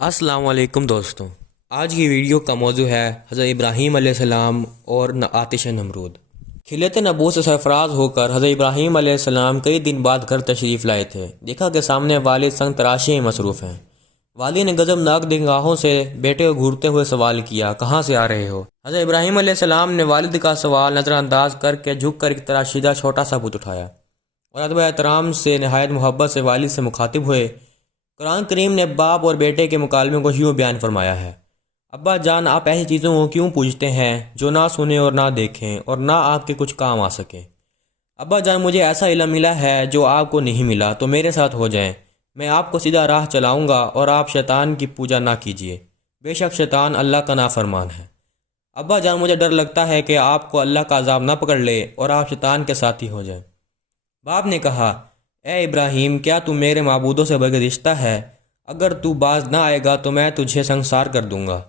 अस्सलाम वालेकुम दोस्तों। आज की वीडियो का मौजू है हज़रत इब्राहीम अलैहिस्सलाम और आतिश नमरूद। खिलत नबूवत से सरफराज होकर हज़रत इब्राहीम अलैहिस्सलाम कई दिन बाद घर तशरीफ़ लाए थे। देखा कि सामने वालिद संग तराशी में मसरूफ़ हैं। वालिद ने गज़बनाक निगाहों से बेटे को घूरते हुए सवाल किया, कहाँ से आ रहे हो? हज़रत इब्राहीम अलैहिस्सलाम ने वालिद का सवाल नज़रअंदाज करके झुक कर एक तराशीदा छोटा सा बुत उठाया और अदब एहतराम से नहायत मोहब्बत से वालिद से मुखातिब हुए। कुरान करीम ने बाप और बेटे के मुकालमे को यूँ बयान फरमाया है, अब्बा जान आप ऐसी चीज़ों को क्यों पूछते हैं जो ना सुने और ना देखें और ना आपके कुछ काम आ सके। अब्बा जान मुझे ऐसा इल्म मिला है जो आपको नहीं मिला, तो मेरे साथ हो जाएं। मैं आपको सीधा राह चलाऊंगा और आप शैतान की पूजा ना कीजिए, बेशक शैतान अल्लाह का नाफरमान है। अब्बा जान मुझे डर लगता है कि आपको अल्लाह का अजाब ना पकड़ ले और आप शैतान के साथी हो जाएं। बाप ने कहा, ए इब्राहीम, क्या तू मेरे माबूदों से बगरिश्ता है? अगर तू बाज ना आएगा तो मैं तुझे संसार कर दूंगा।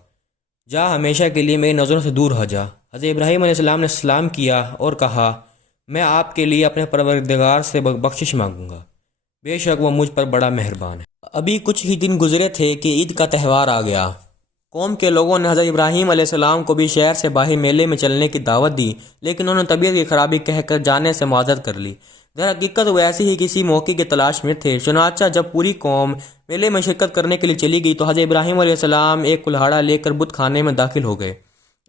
जा, हमेशा के लिए मेरी नज़रों से दूर हो जा। हज़रत इब्राहीम अलैहिस्सलाम ने सलाम किया और कहा, मैं आपके लिए अपने परवरदिगार से बख्शिश मांगूंगा, बेशक वो मुझ पर बड़ा मेहरबान है। अभी कुछ ही दिन गुजरे थे कि ईद का त्यौहार आ गया। कौम के लोगों ने हज़रत इब्राहीम अलैहिस्सलाम को भी शहर से बाहर मेले में चलने की दावत दी, लेकिन उन्होंने तबीयत की खराबी कहकर जाने से माजरत कर ली। दर हकीकत वो ऐसे ही किसी मौके की तलाश में थे। चुनाचा जब पूरी कौम मेले में शिरकत करने के लिए चली गई तो हज़रत इब्राहीम अलैहिस्सलाम एक कुल्हाड़ा लेकर बुत खाने में दाखिल हो गए।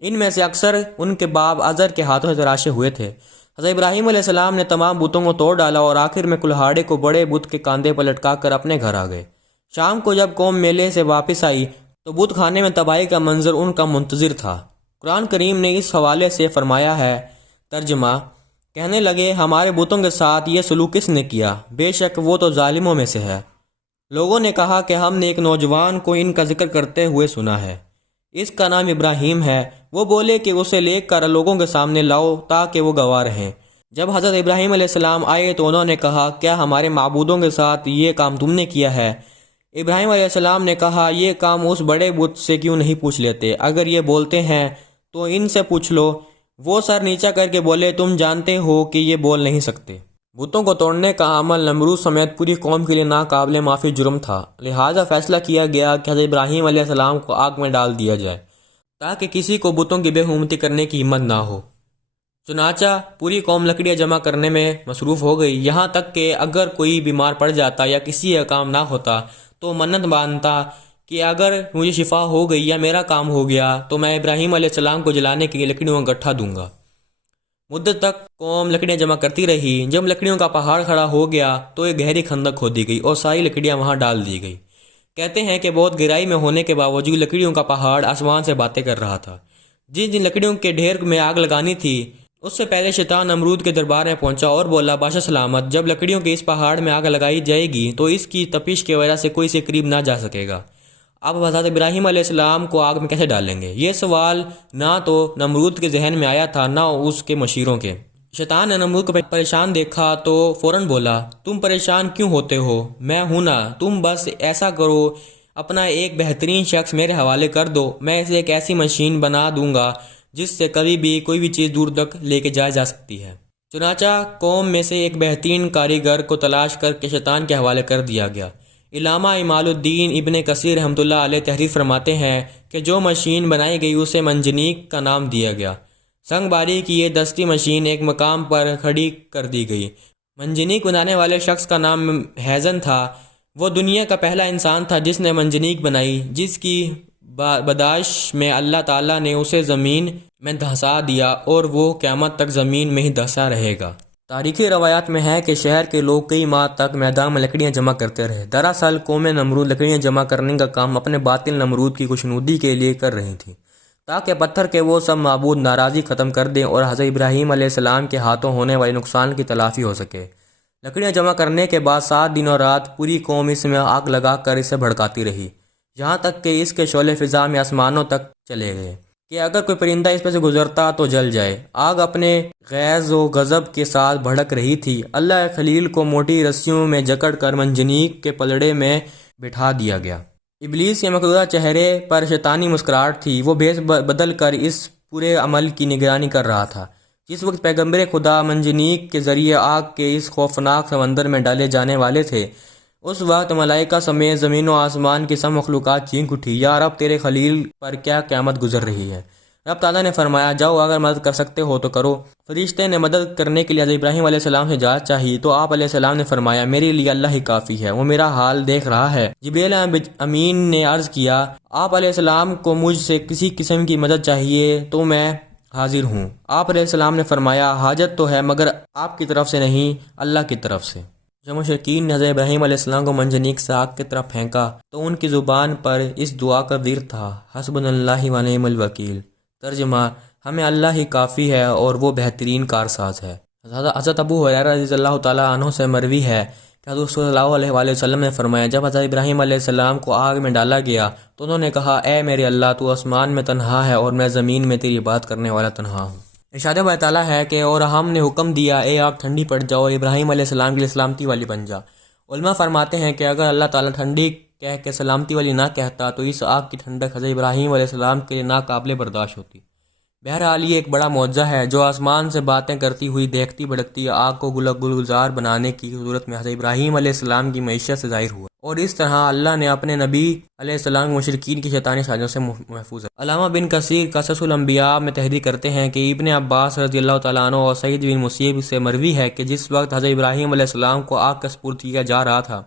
इनमें से अक्सर उनके बाप अज़र के हाथों से तराशे हुए थे। हज़रत इब्राहीम अलैहिस्सलाम ने तमाम बुतों को तोड़ डाला और आखिर में कुल्हाड़े को बड़े बुत के कांधे पर लटका कर अपने घर आ गए। शाम को जब कौम मेले से वापस आई तो बुत खाने में तबाही का मंजर उनका मुंतज़िर था। कुरान करीम ने इस हवाले से फरमाया है, तर्जमा, कहने लगे, हमारे बुतों के साथ ये सलूक किसने किया? बेशक वो तो जालिमों में से है। लोगों ने कहा कि हमने एक नौजवान को इनका जिक्र करते हुए सुना है, इसका नाम इब्राहीम है। वो बोले कि उसे लेकर लोगों के सामने लाओ ताकि वो गवाह रहें। जब हज़रत इब्राहीम अलैहिस्सलाम आए तो उन्होंने कहा, क्या हमारे माबूदों के साथ ये काम तुमने किया है? इब्राहीम अलैहिस्सलाम ने कहा, ये काम उस बड़े बुत से क्यों नहीं पूछ लेते? अगर ये बोलते हैं तो इनसे पूछ लो। वो सर नीचा करके बोले, तुम जानते हो कि ये बोल नहीं सकते। बुतों को तोड़ने का अमल नमरूद समेत पूरी कौम के लिए नाकाबिले माफ़ी जुर्म था। लिहाजा फैसला किया गया कि हज़रत इब्राहीम अलैहिस्सलाम को आग में डाल दिया जाए ताकि किसी को बुतों की बेहुरमती करने की हिम्मत ना हो। चुनाचा पूरी कौम लकड़ियाँ जमा करने में मसरूफ़ हो गई। यहाँ तक कि अगर कोई बीमार पड़ जाता या किसी का काम ना होता तो मन्नत बांधता कि अगर मुझे शिफा हो गई या मेरा काम हो गया तो मैं इब्राहीम अलैहिस्सलाम को जलाने के लिए लकड़ियों का गट्ठा दूंगा। मुद्दत तक कौम लकड़ियाँ जमा करती रही। जब लकड़ियों का पहाड़ खड़ा हो गया तो एक गहरी खंदक खोदी गई और सारी लकड़ियाँ वहाँ डाल दी गई। कहते हैं कि बहुत गहराई में होने के बावजूद लकड़ियों का पहाड़ आसमान से बातें कर रहा था। जिन जिन लकड़ियों के ढेर में आग लगानी थी उससे पहले शैतान नमरूद के दरबार में पहुंचा और बोला, बादशाह सलामत, जब लकड़ियों के इस पहाड़ में आग लगाई जाएगी तो इसकी तपिश की वजह से कोई इसे करीब ना जा सकेगा। अब हज़रत इब्राहीम अलैहिस्सलाम को आग में कैसे डालेंगे? ये सवाल ना तो नमरूद के जहन में आया था ना उसके मशीरों के। शैतान ने नमरूद को परेशान देखा तो फ़ौरन बोला, तुम परेशान क्यों होते हो? मैं हूं ना, तुम बस ऐसा करो, अपना एक बेहतरीन शख्स मेरे हवाले कर दो, मैं इसे एक ऐसी मशीन बना दूंगा जिससे कभी भी कोई भी चीज़ दूर तक लेके जाया जा सकती है। चुनाचा कौम में से एक बेहतरीन कारीगर को तलाश करके शैतान के हवाले कर दिया गया। इलामा इमालुद्दीन इब्ने कसीर रहमतुल्लाह अलैह तहरीर फरमाते हैं कि जो मशीन बनाई गई उसे मंजनीक का नाम दिया गया। संगबारी की ये दस्ती मशीन एक मकाम पर खड़ी कर दी गई। मंजनीक बनाने वाले शख्स का नाम हैज़न था। वो दुनिया का पहला इंसान था जिसने मंजनीक बनाई, जिसकी बदाश में अल्लाह ताला ने उसे ज़मीन में धंसा दिया और वो क़यामत तक ज़मीन में ही धंसा रहेगा। तारीख़ी रवायात में है कि शहर के लोग कई माह तक मैदान में लकड़ियाँ जमा करते रहे। दरअसल कौम नमरूद लकड़ियाँ जमा करने का काम अपने बातिल नमरूद की खुशनुदी के लिए कर रही थी ताकि पत्थर के वो सब माबूद नाराज़ी ख़त्म कर दें और हज़रत इब्राहीम अलैहिस्सलाम के हाथों होने वाले नुकसान की तलाफ़ी हो सके। लकड़ियाँ जमा करने के बाद 7 दिन और रात पूरी कौम इसमें आग लगा कर इसे भड़काती रही, यहाँ तक कि इसके शोले फ़िज़ा में आसमानों तक चले गए कि अगर कोई परिंदा इस पर से गुजरता तो जल जाए। आग अपने गैज़ व गज़ब के साथ भड़क रही थी। अल्लाह खलील को मोटी रस्सियों में जकड़ कर मंजनीक के पलड़े में बिठा दिया गया। इबलीस के मकरूदा चेहरे पर शैतानी मुस्कुराहट थी। वो भेस बदल कर इस पूरे अमल की निगरानी कर रहा था। जिस वक्त पैगम्बर खुदा मंजनीक के ज़रिए आग के इस खौफनाक समंदर में डाले जाने वाले थे, اس وقت ملائکہ سمیت زمین و آسمان کی سب مخلوقات چینک اٹھی، یا رب تیرے خلیل پر کیا قیامت گزر رہی ہے۔ رب تعالیٰ نے فرمایا جاؤ، اگر مدد کر سکتے ہو تو کرو۔ فرشتے نے مدد کرنے کے لیے حضرت ابراہیم علیہ السلام سے اجازت چاہی تو آپ علیہ السلام نے فرمایا میرے لیے اللہ ہی کافی ہے، وہ میرا حال دیکھ رہا ہے۔ جبریل امین نے عرض کیا آپ علیہ السلام کو مجھ سے کسی قسم کی مدد چاہیے تو میں حاضر ہوں۔ آپ علیہ السلام نے فرمایا حاجت تو ہے مگر آپ کی طرف سے نہیں، اللہ کی طرف سے۔ جب مشرکین نے حضرت ابراہیم علیہ السلام کو منجنیق سے آگ کی طرف پھینکا تو ان کی زبان پر اس دعا کا ورد تھا، حسبنا اللہ و نعم الوکیل۔ ترجمہ ہمیں اللہ ہی کافی ہے اور وہ بہترین کارساز ہے۔ حضرت ابو ہریرہ رضی اللہ تعالیٰ عنہ سے مروی ہے کہ حضرت صلی اللہ علیہ وآلہ وسلم نے فرمایا جب حضرت ابراہیم علیہ السلام کو آگ میں ڈالا گیا تو انہوں نے کہا اے میرے اللہ تو آسمان میں تنہا ہے اور میں زمین میں تیری بات کرنے والا تنہا ہوں۔ ارشاد باری تعالیٰ ہے کہ اور ہم نے حکم دیا اے آگ ٹھنڈی پڑ جاؤ، ابراہیم علیہ السلام کے لیے سلامتی والی بن جا۔ علماء فرماتے ہیں کہ اگر اللہ تعالیٰ ٹھنڈی کہہ کے سلامتی والی نہ کہتا تو اس آگ کی ٹھنڈک حضرت ابراہیم علیہ السلام کے لیے ناقابل برداشت ہوتی۔ بہرحال یہ ایک بڑا معجزہ ہے جو آسمان سے باتیں کرتی ہوئی دیکھتی بھڑکتی آگ کو گلزار بنانے کی صورت میں حضرت ابراہیم علیہ السلام کی معیشت سے ظاہر ہوا، اور اس طرح اللہ نے اپنے نبی علیہ السلام مشرکین کی شیطانی سازشوں سے محفوظ ہے۔ علامہ بن کثیر قصص الانبیاء میں تحریر کرتے ہیں کہ ابن عباس رضی اللہ تعالیٰ عنہ اور سعید بن مسیب سے مروی ہے کہ جس وقت حضرت ابراہیم علیہ السلام کو آگ کا سپرد کیا جا رہا تھا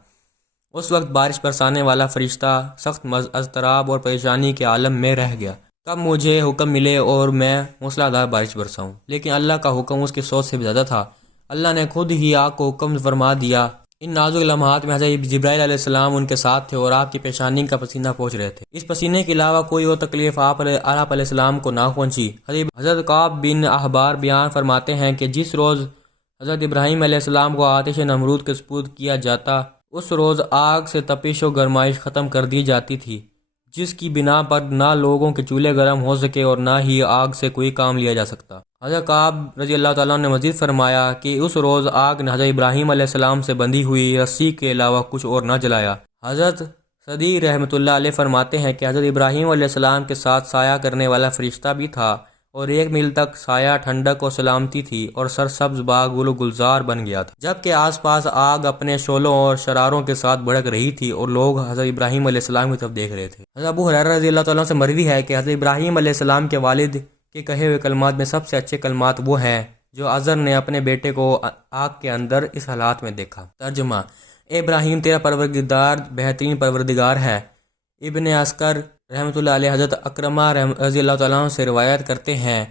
اس وقت بارش برسانے والا فرشتہ سخت اضطراب اور پریشانی کے عالم میں رہ گیا، کب مجھے حکم ملے اور میں موسلادھار بارش برساؤں، لیکن اللہ کا حکم اس کی سوچ سے بھی زیادہ تھا۔ اللہ نے خود ہی آگ کو حکم فرما دیا۔ ان نازک لمحات میں حضرت جبرائیل علیہ السلام ان کے ساتھ تھے اور آپ کی پیشانی کا پسینہ پہنچ رہے تھے۔ اس پسینے کے علاوہ کوئی اور تکلیف آپ علیہ السلام کو نہ پہنچی۔ حضرت کعب بن احبار بیان فرماتے ہیں کہ جس روز حضرت ابراہیم علیہ السلام کو آتش نمرود کے سپرد کیا جاتا اس روز آگ سے تپش و گرمائش ختم کر دی جاتی تھی، جس کی بنا پر نہ لوگوں کے چولہے گرم ہو سکے اور نہ ہی آگ سے کوئی کام لیا جا سکتا۔ حضرت کعب رضی اللہ تعالیٰ نے مزید فرمایا کہ اس روز آگ نے حضرت ابراہیم علیہ السلام سے بندھی ہوئی رسی کے علاوہ کچھ اور نہ جلایا۔ حضرت صدی رحمۃ اللہ علیہ فرماتے ہیں کہ حضرت ابراہیم علیہ السلام کے ساتھ سایہ کرنے والا فرشتہ بھی تھا اور 1 میل تک سایہ ٹھنڈک اور سلامتی تھی اور سرسبز باغ گل و گلزار بن گیا تھا، جبکہ آس پاس آگ اپنے شعلوں اور شراروں کے ساتھ بھڑک رہی تھی اور لوگ حضرت ابراہیم علیہ السلام کی طرف دیکھ رہے تھے۔ حضرت ابو ہریرہ رضی اللہ تعالیٰ سے مروی ہے کہ حضرت ابراہیم علیہ السلام کے والد کے کہے ہوئے کلمات میں سب سے اچھے کلمات وہ ہیں جو عزر نے اپنے بیٹے کو آگ کے اندر اس حالات میں دیکھا۔ ترجمہ اے ابراہیم تیرا پروردگار بہترین پروردگار ہے۔ ابن عسکر رحمۃ اللہ علیہ حضرت اکرمہ رضی اللہ تعالیٰ عنہ سے روایت کرتے ہیں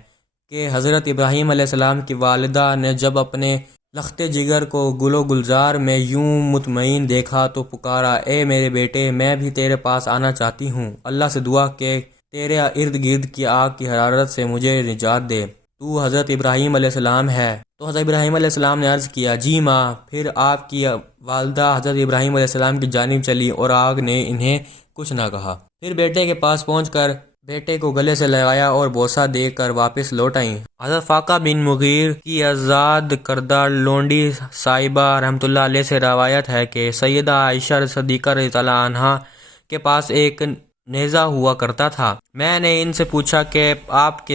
کہ حضرت ابراہیم علیہ السلام کی والدہ نے جب اپنے لخت جگر کو گل و گلزار میں یوں مطمئن دیکھا تو پکارا اے میرے بیٹے میں بھی تیرے پاس آنا چاہتی ہوں، اللہ سے دعا کہ تیرے ارد گرد کی آگ کی حرارت سے مجھے نجات دے، تو حضرت ابراہیم علیہ السلام ہے۔ تو حضرت ابراہیم علیہ السلام نے عرض کیا جی ماں۔ پھر آپ کی والدہ حضرت ابراہیم علیہ السلام کی جانب چلی اور آگ نے انہیں کچھ نہ کہا۔ پھر بیٹے کے پاس پہنچ کر بیٹے کو گلے سے لگایا اور بوسہ دے کر واپس لوٹ آئیں۔ حضرت فاقہ بن مغیر کی آزاد کردہ لونڈی صاحبہ رحمۃ اللہ علیہ سے روایت ہے کہ سیدہ عائشہ صدیقہ رضی اللہ عنہا کے پاس ایک نیزہ ہوا کرتا تھا۔ میں نے ان سے پوچھا کہ آپ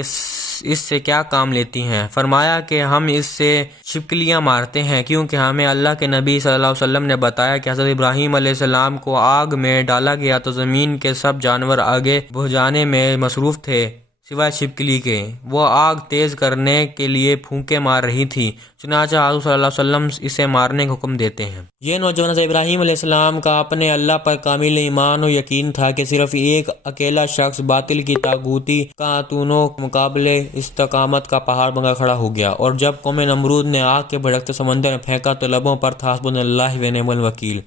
اس سے کیا کام لیتی ہیں؟ فرمایا کہ ہم اس سے چھپکلیاں مارتے ہیں، کیونکہ ہمیں اللہ کے نبی صلی اللہ علیہ وسلم نے بتایا کہ حضرت ابراہیم علیہ السلام کو آگ میں ڈالا گیا تو زمین کے سب جانور آگے بجھانے میں مصروف تھے سوائے چھپکلی کے۔ وہ آگ تیز کرنے کے لیے پھونکے مار رہی تھی، چنانچہ حضور صلی اللہ علیہ وسلم اسے مارنے کا حکم دیتے ہیں۔ یہ نوجوان حضرت ابراہیم علیہ السلام کا اپنے اللہ پر کامل ایمان و یقین تھا کہ صرف ایک اکیلا شخص باطل کی طاغوتی کارتونوں کے مقابلے استقامت کا پہاڑ بن کر کھڑا ہو گیا، اور جب قوم نمرود نے آگ کے بھڑکتے سمندر میں پھینکا تو لبوں پر تھا حسبنا اللہ و نعم الوکیل۔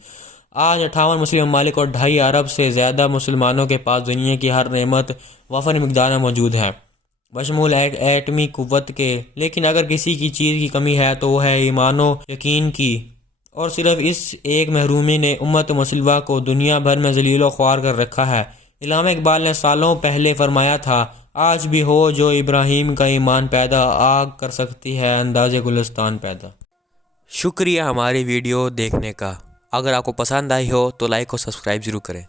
آج 58 مسلم ممالک اور 2.5 ارب سے زیادہ مسلمانوں کے پاس دنیا کی ہر نعمت وافر مقدار میں موجود ہے بشمول ایٹمی قوت کے، لیکن اگر کسی کی چیز کی کمی ہے تو وہ ہے ایمان و یقین کی، اور صرف اس ایک محرومی نے امت مسلمہ کو دنیا بھر میں ذلیل و خوار کر رکھا ہے۔ علامہ اقبال نے سالوں پہلے فرمایا تھا آج بھی ہو جو ابراہیم کا ایمان پیدا، آگ کر سکتی ہے انداز گلستان پیدا۔ شکریہ ہماری ویڈیو دیکھنے کا۔ اگر آپ کو پسند آئی ہو تو لائک اور سبسکرائب ضرور کریں۔